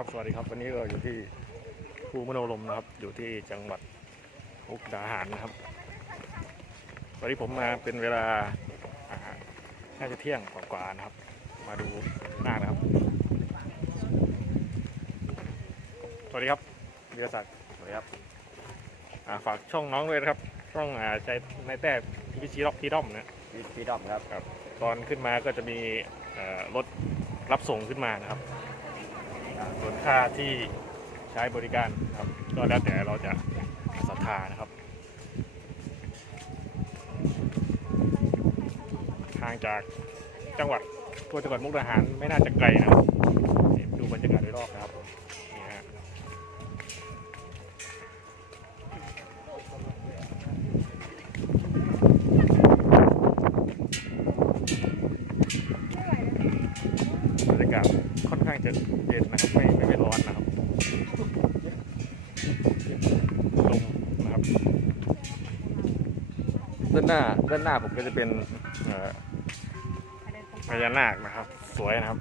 ครับสวัสดีครับวันนี้เราอยู่ที่ภูมโนลมนะครับ อยู่ที่จังหวัดมุกดาหารนะครับ วันนี้ผมมาเป็นเวลาอ่าน่าจะเที่ยงกว่าๆนะครับ มาดูหน้านะครับ สวัสดีครับเบียร์ศักดิ์สวัสดีครับอ่าฝากช่องน้องด้วยนะครับช่องอ่าใจในแต้พิชิร็อกพีดอมนะพี่พี่ดอมครับครับ ตอนขึ้นมาก็จะมีเอ่อรถรับส่งขึ้นมานะครับอ่า ส่วนค่าที่ใช้บริการครับ ก็แล้วแต่เราจะศรัทธานะครับห่างจากจังหวัดตัวจังหวัดมุกดาหารไม่น่าจะไกลนะครับดูบรรยากาศโดยรอบนะครับ อนข้างจะเย็นนะครับไม่ไม่ร้อนนะครับลมนะครับด้านหน้าด้านหน้าผมก็จะเป็นอ่อพญานาคนะครับ สวยนะครับ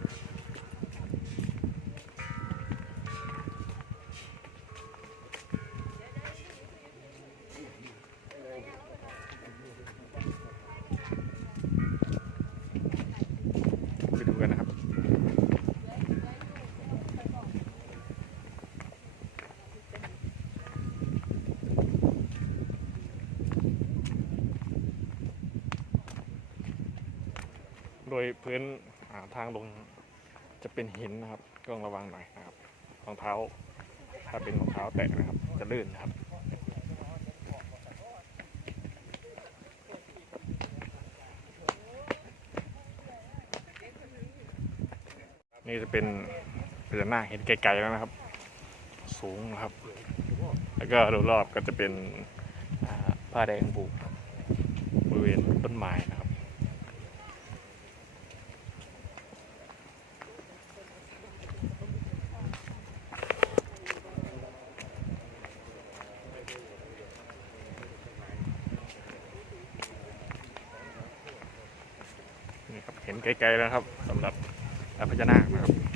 โดยพื้นาทางลงจะเป็นหินนะครับก็ต้องระวังหน่อยนะครับรองเท้า ถ้าเป็นรองเท้าแตะนะครับ จะลื่นนะครับนี่จะเป็นพญานาคเห็นไกลๆแล้วนะครับ สูงนะครับ แล้วก็รอบก็จะเป็นผ้าแดงบุกบริเวณต้นไม้นะครับ นี่ครับเห็น ไกลๆแล้วครับสำหรับพญานาคนะครับ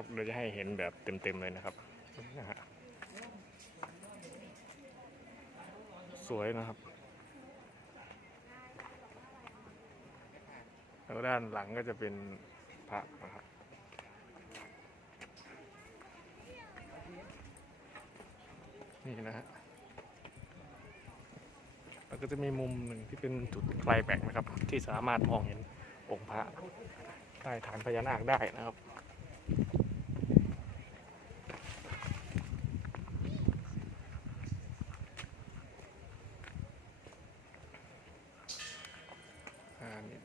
ครับ เราจะให้เห็นแบบเต็มๆเลยนะครับนะฮะสวยนะครับ แล้วด้านหลังก็จะเป็นพระนะครับนี่นะฮะแล้วก็จะมีมุมหนึ่งที่เป็นจุดไกลแบกนะครับ ที่สามารถมองเห็นองค์พระใต้ฐานพญานาคได้นะครับ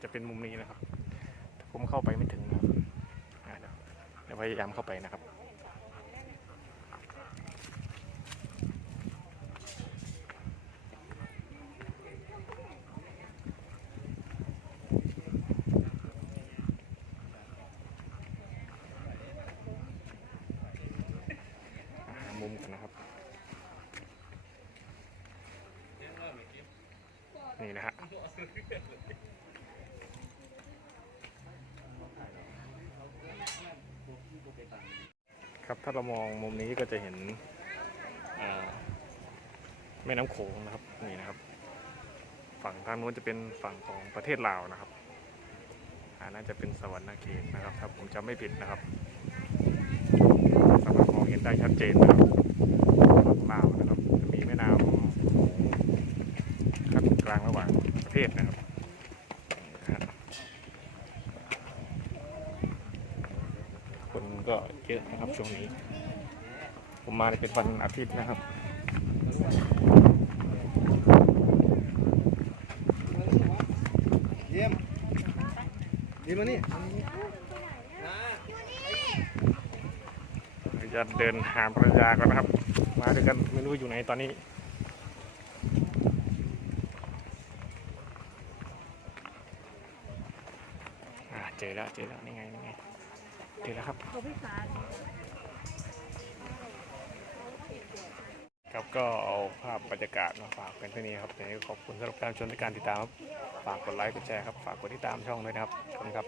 จะเป็นมุมนี้นะครับผมเข้าไปไม่ถึงนะเดี๋ยวพยายามเข้าไปนะครับมุมกันนะครับ นี่นะฮะ ครับถ้าเรามองมุมนี้ก็จะเห็นแม่น้ำโขงนะครับนี่นะครับ ฝั่งทางนู้นจะเป็นฝั่งของประเทศลาวนะครับอ่าน่าจะเป็นสวรรค์นาเขตนะครับ ถ้าผมจำไม่ผิดนะครับสามารถมองเห็นได้ชัดเจนนะครับฝั่งลาวนะครับจะมีแม่น้ำขั้นกลางระหว่างประเทศนะครับ ก็เยอะนะครับช่วงนี้ ผมมาเป็นวันอาทิตย์นะครับเยี่ยมดีมานี่จะเดินหาภรรยาก่อนนะครับ มาด้วยกันไม่รู้อยู่ไหนตอนนี้เจอแล้วเจอแล้วนี่ไง นี่ไงเจอแล้วครับครับก็เอาภาพบรรยากาศมาฝากกันที่นี้ครับยังไงขอบคุณสำหรับการชมและการติดตามครับฝากกดไลค์กดแชร์ครับฝากกดติดตามช่องด้วยนะครับขอบคุณครับ